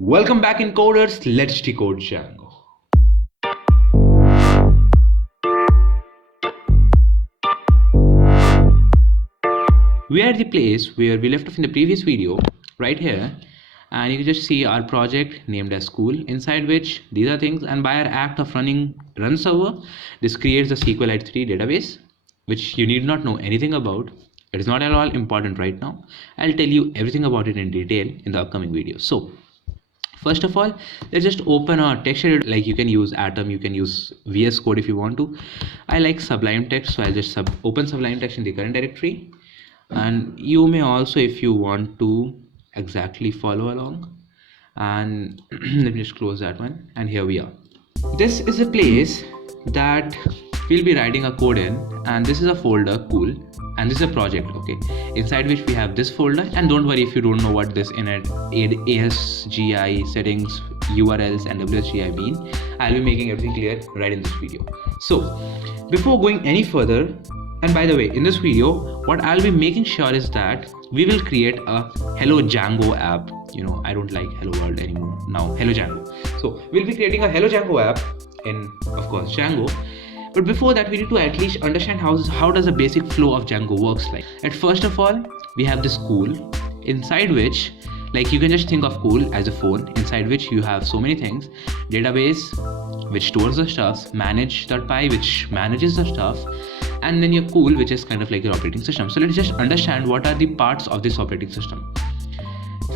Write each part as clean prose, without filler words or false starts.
Welcome back encoders, let's decode Django. We are at the place where we left off in the previous video, right here, and you can just see our project named as school, inside which these are things, and by our act of running run server, this creates the SQLite3 database, which you need not know anything about. It is not at all important right now. I'll tell you everything about it in detail in the upcoming video. So first of all, let's just open our text editor. Like you can use Atom, you can use VS Code if you want to. I like Sublime Text, so I'll just open Sublime Text in the current directory. And you may also, if you want to exactly follow along, and let me just close that one, and here we are. This is a place that we'll be writing a code in, and this is a folder, cool, and this is a project, okay, inside which we have this folder. And don't worry if you don't know what this init, ASGI, settings, URLs and WSGI mean. I'll be making everything clear right in this video. So before going any further, and by the way, in this video, what I'll be making sure is that we will create a Hello Django app. You know, I don't like Hello World anymore. Now, Hello Django. So we'll be creating a Hello Django app in, of course, Django. But before that, we need to at least understand how does the basic flow of Django works like. And first of all, we have this cool, inside which, like you can just think of cool as a phone, inside which you have so many things. Database, which stores the stuff, manage.py, which manages the stuff, and then your cool, which is kind of like your operating system. So let's just understand what are the parts of this operating system.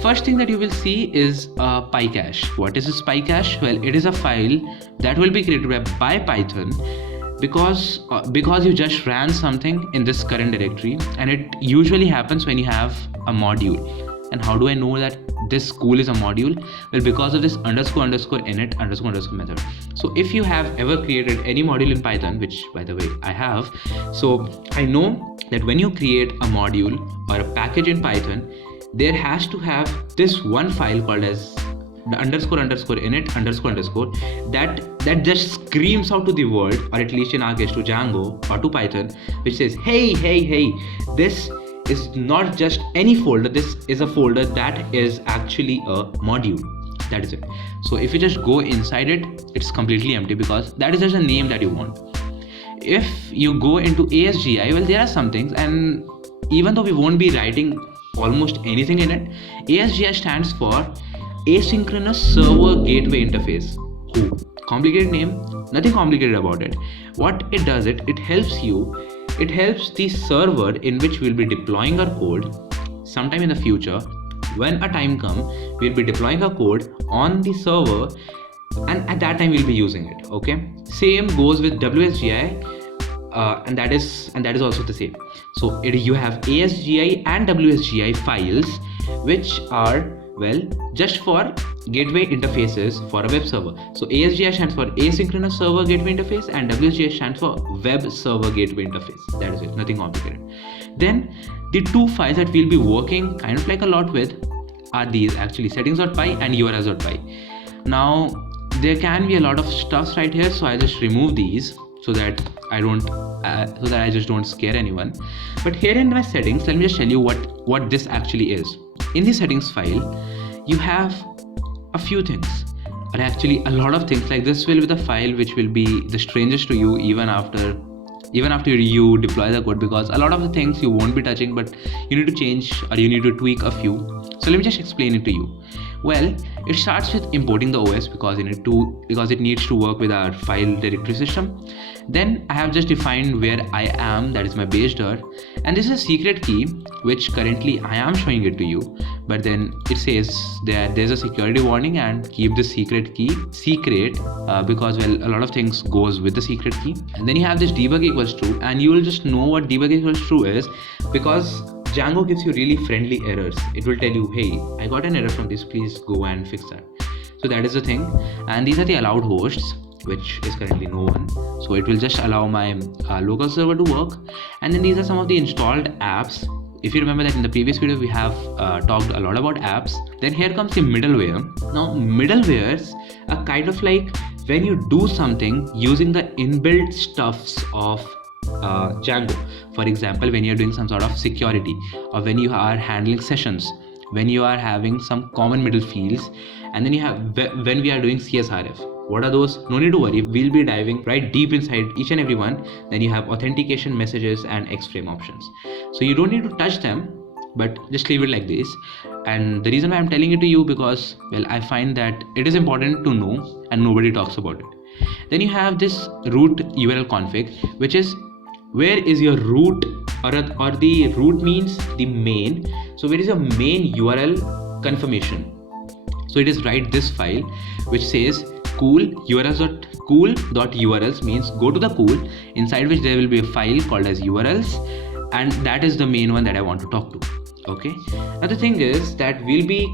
First thing that you will see is PyCache. What is this PyCache? Well, it is a file that will be created by Python because you just ran something in this current directory, and it usually happens when you have a module. And how do I know that this cool is a module? Well, because of this __init__method. So if you have ever created any module in Python, which by the way I have, so I know that when you create a module or a package in Python, there has to have this one file called as the __init__, that just screams out to the world, or at least in our case to Django or to Python, which says, hey, this is not just any folder, this is a folder that is actually a module. That is it. So if you just go inside it, it's completely empty because that is just a name that you want. If you go into ASGI, well, there are some things, and even though we won't be writing almost anything in it, ASGI stands for Asynchronous Server Gateway Interface. Oh, complicated name, nothing complicated about it. What it does, it helps the server in which we'll be deploying our code sometime in the future. When a time comes, we'll be deploying our code on the server, and at that time we'll be using it. Okay, same goes with WSGI, and that is also the same. So you have ASGI and WSGI files, which are, well, just for gateway interfaces for a web server. So ASGI stands for Asynchronous Server Gateway Interface, and WSGI stands for Web Server Gateway Interface. That is it, nothing complicated. Then the two files that we'll be working kind of like a lot with are these, actually, settings.py and urls.py. Now there can be a lot of stuff right here, so I just remove these so that I just don't scare anyone. But here in my settings, let me just tell you what this actually is. In the settings file, you have a few things, or actually a lot of things. Like this will be the file which will be the strangest to you even after you deploy the code, because a lot of the things you won't be touching, but you need to change or you need to tweak a few. So let me just explain it to you. Well, it starts with importing the OS because it needs to work with our file directory system. Then I have just defined where I am, that is my base dir, and this is a secret key which currently I am showing it to you, but then it says that there's a security warning and keep the secret key secret because, well, a lot of things goes with the secret key. And then you have this debug equals true, and you will just know what debug equals true is because Django gives you really friendly errors. It will tell you, hey, I got an error from this, please go and fix that. So that is the thing. And these are the allowed hosts, which is currently no one. So it will just allow my local server to work. And then these are some of the installed apps. If you remember that in the previous video, we have talked a lot about apps. Then here comes the middleware. Now middlewares are kind of like when you do something using the inbuilt stuffs of Django. For example, when you're doing some sort of security, or when you are handling sessions, when you are having some common middle fields, and then you have when we are doing CSRF. What are those? No need to worry, we'll be diving right deep inside each and every one. Then you have authentication messages and X-frame options. So you don't need to touch them, but just leave it like this. And the reason why I'm telling it to you, because well, I find that it is important to know and nobody talks about it. Then you have this root URL config, which is where is your root, or the root means the main. So where is your main URL confirmation? So it is write this file which says cool urls.cool.urls, means go to the cool, inside which there will be a file called as urls, and that is the main one that I want to talk to. Okay, now the thing is that we'll be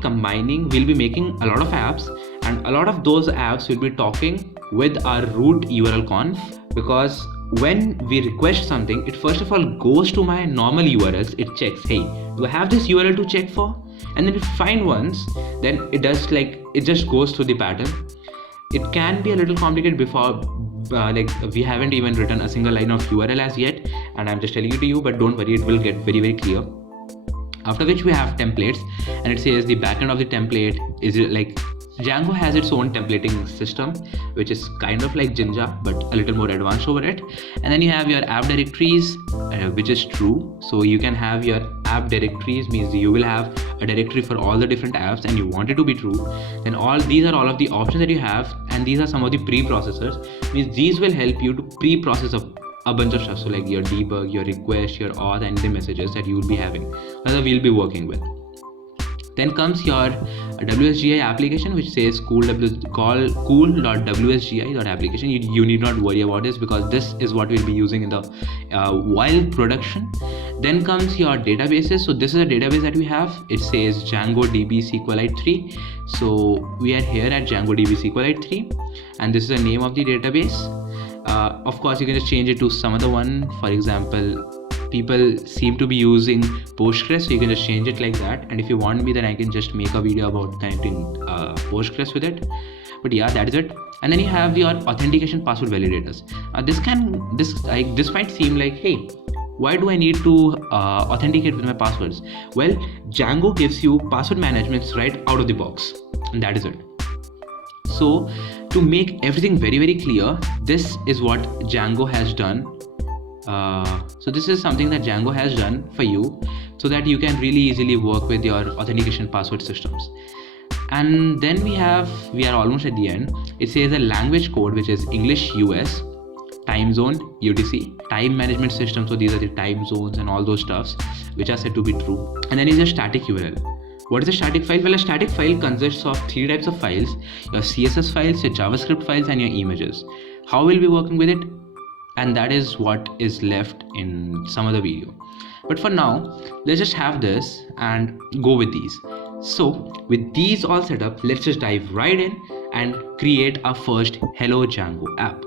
making a lot of apps, and a lot of those apps will be talking with our root URL conf, because when we request something, it first of all goes to my normal URLs. It checks, hey, do I have this URL to check for? And then if it find once, then it does it just goes through the pattern. It can be a little complicated before we haven't even written a single line of URL as yet, and I'm just telling it to you, but don't worry, it will get very, very clear. After which we have templates, and it says the backend of the template is Django has its own templating system, which is kind of like Jinja, but a little more advanced over it. And then you have your app directories, which is true. So you can have your app directories, means you will have a directory for all the different apps, and you want it to be true. Then these are all of the options that you have, and these are some of the pre-processors, means these will help you to pre-process a bunch of stuff. So like your debug, your request, your auth, and the messages that you will be having, or we'll be working with. Then comes your WSGI application, which says cool.wsgi.application. You need not worry about this, because this is what we'll be using in the while production. Then comes your databases. So this is a database that we have. It says DjangoDB SQLite 3. So we are here at DjangoDB SQLite 3, and this is the name of the database. Of course, you can just change it to some other one. For example, people seem to be using Postgres, so you can just change it like that. And if you want me, then I can just make a video about connecting Postgres with it. But yeah, that is it. And then you have your authentication password validators. This might seem like, hey, why do I need to authenticate with my passwords? Well, Django gives you password management right out of the box, and that is it. So to make everything very, very clear, this is what Django has done. So this is something that Django has done for you, so that you can really easily work with your authentication password systems. And then we are almost at the end. It says a language code, which is English US, time zone UTC, time management system. So these are the time zones and all those stuffs which are said to be true. And then is a static URL. What is a static file? Well, a static file consists of 3 types of files: your CSS files, your JavaScript files, and your images. How will we be working with it? And that is what is left in some other video. But for now, let's just have this and go with these. So with these all set up, let's just dive right in and create our first Hello Django app.